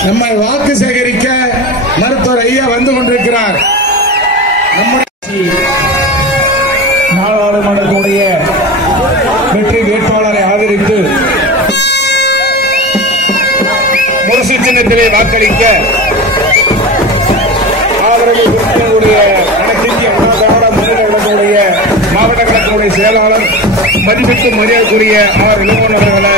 நம்மை வாக்கு சேகரிக்க மருத்துவர் ஐயா வந்து கொண்டிருக்கிறார். நாடாளுமன்றத்துடைய வெற்றி வேட்பாளரை ஆதரித்து முரசு சின்னத்திலே வாக்களிக்க ஆதரவு உறுப்பினருடைய அனைத்திந்திய அண்ணா மாவட்ட கழகத்தினுடைய செயலாளர் மதிப்பிற்கு மரியாதைக்குரிய ஆர் இளங்கோன் அவர்களை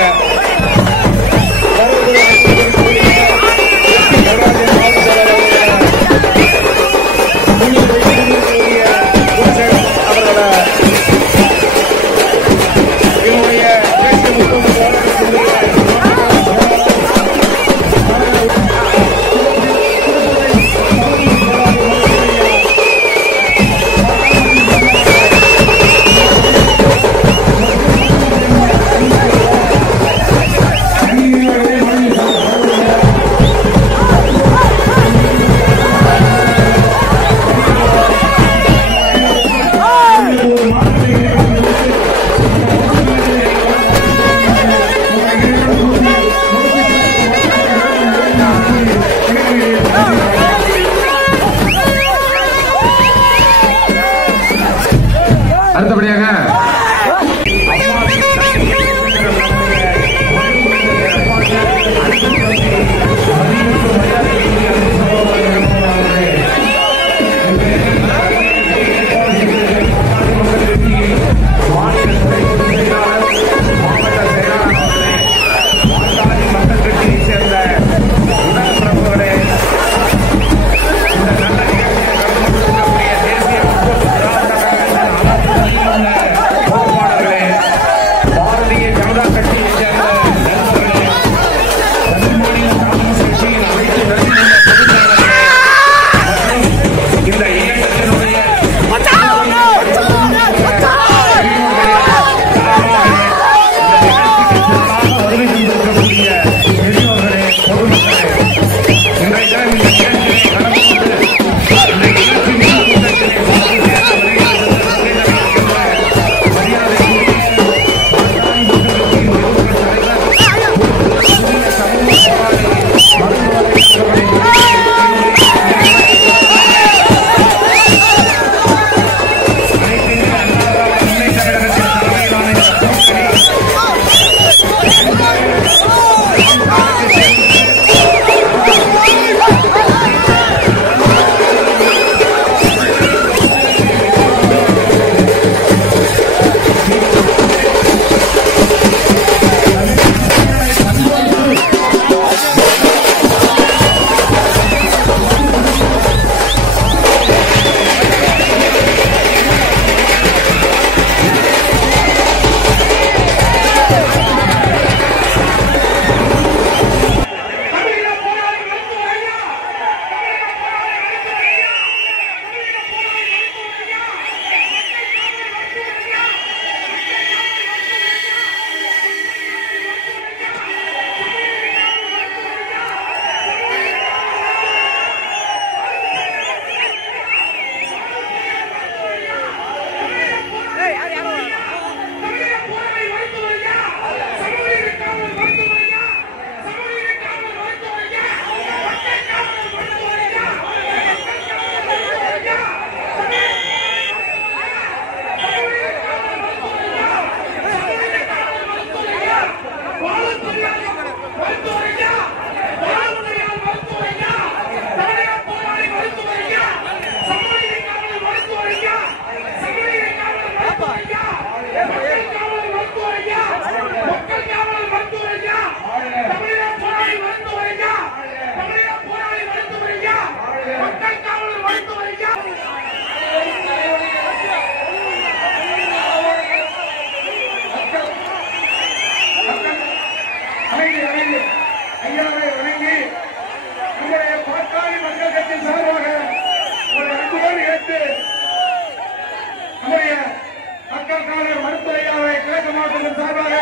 மக்கள் காவலர் மருத்துவ கிழக்கு மாவட்டத்தின் சார்பாக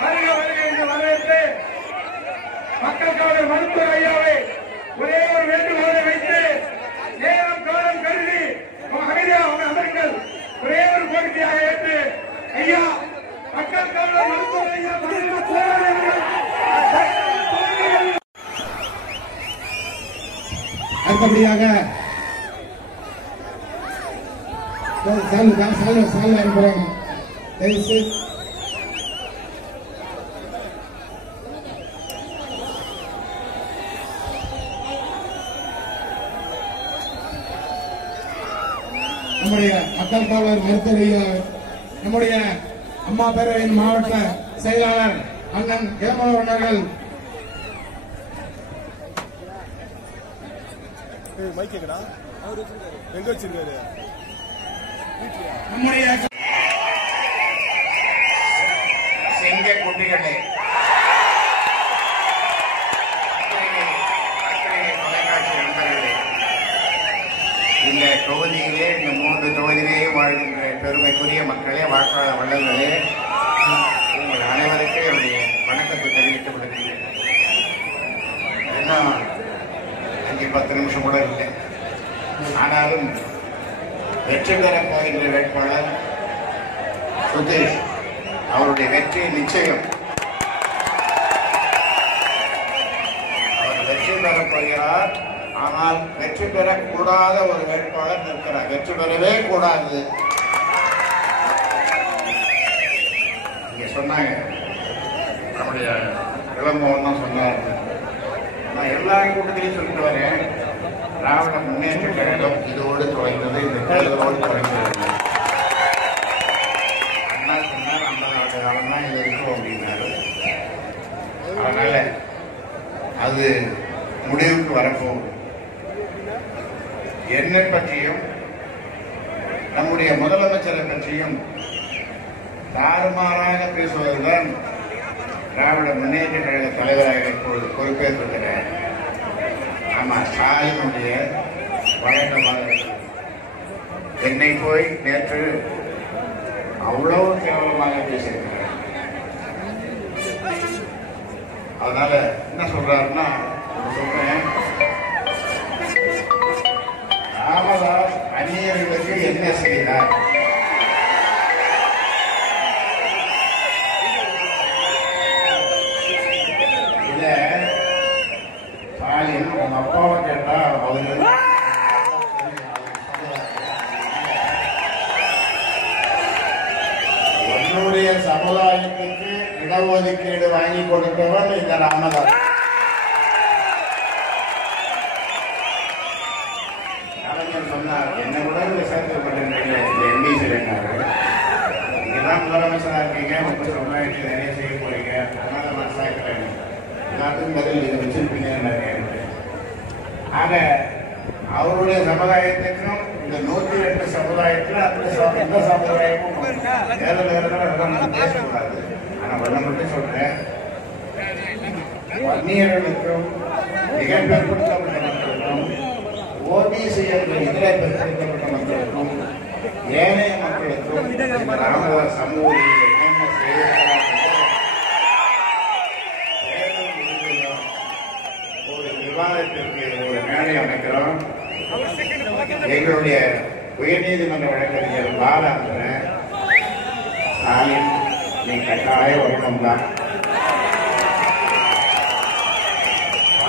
வருக வருக என்று வரவேற்று மக்கள் காவலர் மருத்துவர் ஐயாவை ஒரே ஒரு வேண்டுகோளை வைத்து நேரம் காலம் கருதி அமைதியாக அமருங்கள் ஒரே ஒரு கோரிக்கையாக ஏற்று ஐயா மக்கள் காவலர் மருத்துவர் ஐயா தமிழக அடுத்தபடியாக தயவுசெய்து. நம்முடைய மக்கள் காவலர் மருத்துவர் நம்முடைய அம்மா பேரவையின் மாவட்ட செயலாளர் அண்ணன் இளமலர் அவர்கள். ஏய், மைக் எங்க வச்சிருக்காரு? நம்முடைய சிங்க குட்டிகளே. இந்த தொகுதியிலே இந்த மூன்று தொகுதியிலேயே வாழ்கின்ற பெருமைக்குரிய மக்களே வாக்காளர் வள்ளல்களே உங்கள் அனைவருக்கும் என்னுடைய வணக்கத்தை தெரிவித்துக் கொள்கிறேன். அஞ்சு பத்து நிமிஷம் கூட இல்லை. ஆனாலும் வெற்றி பெறப் போகின்ற வேட்பாளர் சுதேஷ். அவருடைய வெற்றி நிச்சயம். அவர் வெற்றி பெறப் போகிறார். ஆனால் வெற்றி பெறக்கூடாத ஒரு வேட்பாளர் நிற்கிறார். வெற்றி பெறவே கூடாது. இங்க சொன்னாங்க. நம்முடைய இளம்பவன் தான் சொன்னார். நான் எல்லா கூட்டத்திலையும் சொல்லிட்டு வரேன். திராவிட முன்னேற்ற கழகம் இதோடு தொலைந்தது இந்த தேர்தலோடு தொலைந்தது அண்ணா சொன்னார் ஐம்பதாவது காலம் தான் இது இருக்கும் அப்படின்னாரு. அதனால அது முடிவுக்கு வரப்போகுது. என்னை பற்றியும் நம்முடைய முதலமைச்சரை பற்றியும் தாறுமாறாக பேசுவதுதான் திராவிட முன்னேற்ற கழக தலைவராக இப்பொழுது பொறுப்பேற்றிருக்கிறேன் ஆமா தாயினுடைய வழக்கமாக என்னை போய் நேற்று அவ்வளவு கேவலமாக பேசியிருக்கிறார். அதனால என்ன சொல்றாருன்னா சொல்றேன். ராமதாஸ் அந்நியர்களுக்கு என்ன செய்தார்? வாங்கி கொடுத்தவன் இந்த ராமதாஸ் கலைஞர் சொன்னார் என்ன கூட இந்த சேர்த்து பண்ணுறீங்க இந்த இதெல்லாம் முதலமைச்சராக இருக்கீங்க உங்க சமுதாயத்துக்கு நிறைய செய்ய போறீங்க அதனால மனசாக்கிறேன் எல்லாத்துக்கும் பதில் இதை வச்சிருப்பீங்க ஆக அவருடைய சமுதாயத்துக்கும் இந்த நூத்தி ரெண்டு சமுதாயத்துல அந்த இந்த சமுதாயமும் வேற வேற பேசக்கூடாது ஆனா ஒண்ணு மட்டும் சொல்றேன் வன்னியர்களுக்கும் மிக பிற்படுத்தப்பட்ட மக்களுக்கும் ஓபிசி இதர பிற்படுத்தப்பட்ட மக்களுக்கும் ஏனைய மக்களுக்கும் ராமதாஸ் சமூகத்தில் ஒரு விவாதத்திற்கு ஒரு மேடை அமைக்கிறோம். எங்களுடைய உயர்நீதிமன்ற வழக்கறிஞர் பாலாந்திரன் ஸ்டாலின் நீ கட்டாயம் வரணும் தான்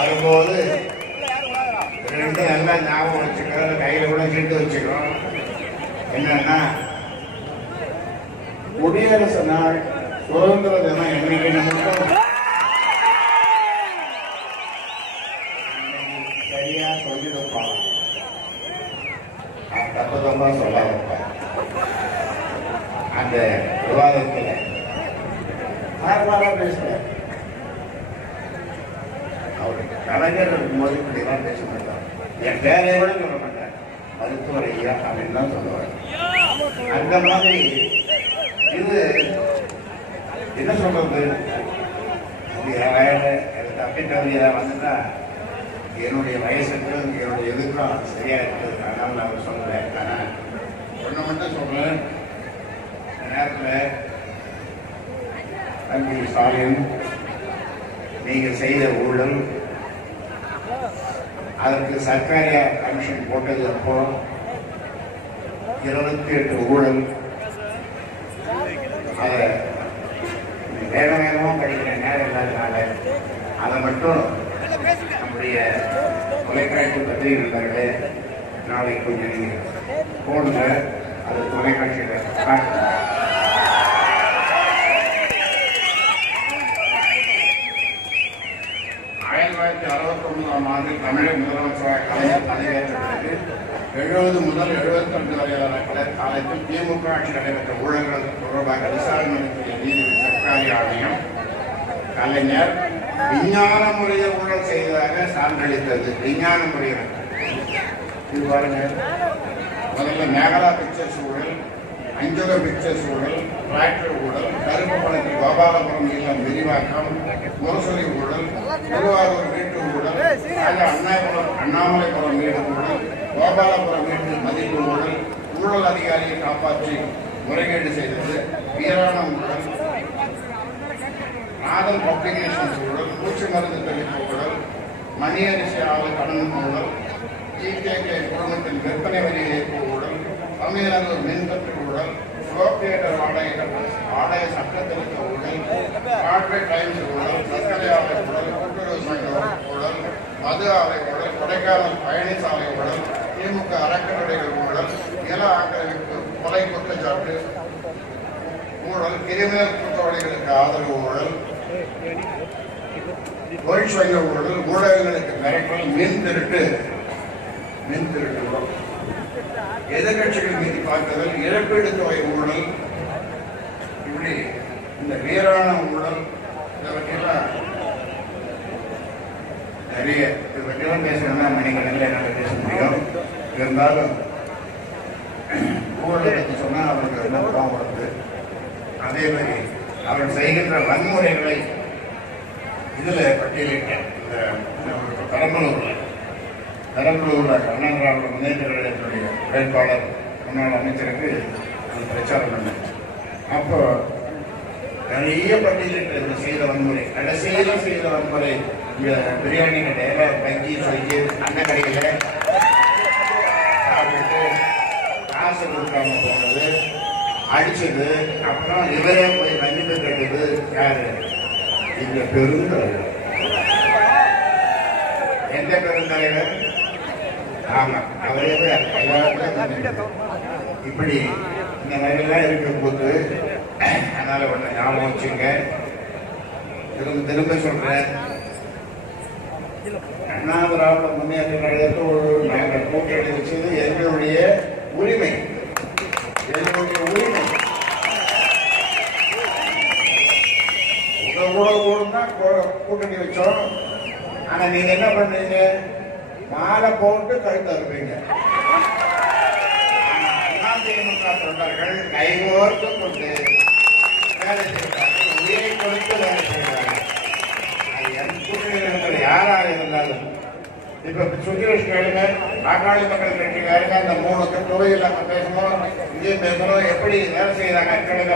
வரும்போது ரெண்டு நல்லா ஞாபகம் வச்சுக்கிறோம் கையில கூட சீட்டு வச்சுக்கிறோம் என்னன்னா குடியரசு நாள் சுதந்திர தினம் என்னைக்கு மட்டும் கலைஞர் இருக்கும்போது இப்படிலாம் பேச மாட்டார் என் பேரை விட சொல்ல மாட்டார். மருத்துவர் ஐயா அப்படின்னு தான் சொல்லுவார். அந்த மாதிரி இது என்ன சொல்றது? என் வயது எனக்கு தப்பிட்டவரியா வந்துட்டா என்னுடைய வயசுக்கு என்னுடைய எதுக்கும் சரியா இருக்குது. அதனால நான் சொல்றேன் ஆனா ஒண்ணு மட்டும் சொல்றேன். நேரத்தில் தம்பி ஸ்டாலின் நீங்கள் செய்த ஊழல் அதற்கு சர்க்காரியா கமிஷன் போட்டது அப்போ இருபத்தி எட்டு ஊழல். அதை வேக வேகமாக படிக்கிற நேரம் இல்லாதனால அதை மட்டும் நம்முடைய தொலைக்காட்சி பத்திரிகை நண்பர்களே கொஞ்சம் நீங்கள் போடுங்க. அது தொலைக்காட்சியில் காட்டுங்க. அறுபத்தி ஆண்டு தமிழக முதலமைச்சராக கலைஞர் பதவியேற்ற எழுபது முதல் எழுபத்தி ரெண்டு வரையிலான கலை- காலத்தில் திமுக ஆட்சி நடைபெற்ற ஊழல்கள் தொடர்பாக விசாரணை நடத்திய நீதிபதி சர்க்காரி ஆணையம் கலைஞர் விஞ்ஞான முறையை ஊழல் செய்ததாக சான்றளித்தது. விஞ்ஞான முறையை இது பாருங்க. முதல்ல மேகலா பிக்சர்ஸ் ஊழல் அஞ்சல பிக்சர்ஸ் ஊழல் டிராக்டர் ஊழல் கருப்பு பணத்தில் கோபாலபுரம் இல்லம் விரிவாக்கம் முரசொலி ஊழல் திருவாரூர் வீட்டு ஊழல் அண்ணாபுரம் அண்ணாமலைபுரம் வீடு கோபாலபுரம் வீட்டு மதிப்பு ஊழல் ஊழல் அதிகாரியை காப்பாற்றி முறைகேடு செய்தது வீராணம் ஊழல் நாதல் பப்ளிகேஷன்ஸ் ஊழல் பூச்சி மருந்து தெளிப்பு ஊழல் மணியரிசி ஆலை கடன் ஊழல் ஜிகேகே குடும்பத்தின் விற்பனை வரி ஏற்பு ஊழல் தமிழ்நாடு மின்பற்று ஊழல் ஸ்லோ வாடகை ஆடைய வாடகை சட்ட திருத்த ஊழல் கார்பரேட் டைம்ஸ் ஊழல் சர்க்கரை ஆலை ஊழல் கூட்டுறவு சங்க ஊழல் மது ஆலை உடல் கொடைக்கானல் பயணிசாலை உடல் திமுக அறக்கட்டளைகள் ஊழல் நில ஆக்கிரமிப்பு கொலை குற்றச்சாட்டு ஊழல் கிரிமினல் குற்றவாளிகளுக்கு ஆதரவு ஊழல் தொழிற்சங்க ஊழல் ஊடகங்களுக்கு மிரட்டல் மின் திருட்டு மின் திருட்டு ஊழல். எதிர்கட்சிகள் மீது தாக்குதல் இழப்பீடு தொகை ஊழல். இப்படி இந்த வீராண ஊழல் இவற்றையெல்லாம் நிறைய இது பற்றியெல்லாம் பேசணும்னா மணிக்கணக்கில் என்னால் பேச முடியும் இருந்தாலும் ஊழலை பற்றி சொன்னால் அவருக்கு ரொம்ப கோபம் வருது அதே மாதிரி அவர் செய்கின்ற வன்முறைகளை இதில் பட்டியலிட்டேன். இந்த பெரம்பலூரில் பெரம்பலூரில். பெரம்பலூர்ல அண்ணா திராவிட முன்னேற்ற கழகத்தினுடைய வேட்பாளர் முன்னாள் அமைச்சருக்கு அது பிரச்சாரம் பண்ணேன். அப்போ நிறைய பட்டியலிட்டு இந்த செய்த வன்முறை கடைசியில செய்த வன்முறை பிரியாணி கடையில பங்கி சொல்லி அண்ணன் கடையில சாப்பிட்டு காசு கொடுக்காம போனது அடிச்சது அப்புறம் இவரே போய் மன்னிப்பு கேட்டது யாரு? இந்த பெருந்தலைவர். எந்த பெருந்தலைவர்? ஆமா அவரே போய் இப்படி இந்த மாதிரிலாம் இருக்கும்போது அதனால ஒண்ணு ஞாபகம் வச்சுங்க திரும்ப திரும்ப சொல்றேன். அண்ணா திராவிட முன்னேற்ற கழகத்தோடு நாங்கள் கூட்டணி வச்சது எங்களுடைய உரிமை. எங்களுடைய உரிமை. உங்க கூட கூட கூ- கூட்டணி வச்சோம். ஆனா நீங்க என்ன பண்றீங்க மாலை போட்டு கழுத்து அறுப்பீங்க ஆனா தொண்டர்கள் கைகோர்த்து கொண்டு வேலை செய்கிறார்கள் உயிரை கொடுத்து வேலை செய்கிறார்கள் எந்த யாராக இருந்தாலும். இப்ப சுந்தரேஷ் கேளுங்க. பாட்டாளி மக்கள் கட்சி கேளுங்க அந்த மூணு துறையில் நம்ம பேசணும். இங்கே பேசணும். எப்படி வேலை செய்யறாங்க கேளுங்க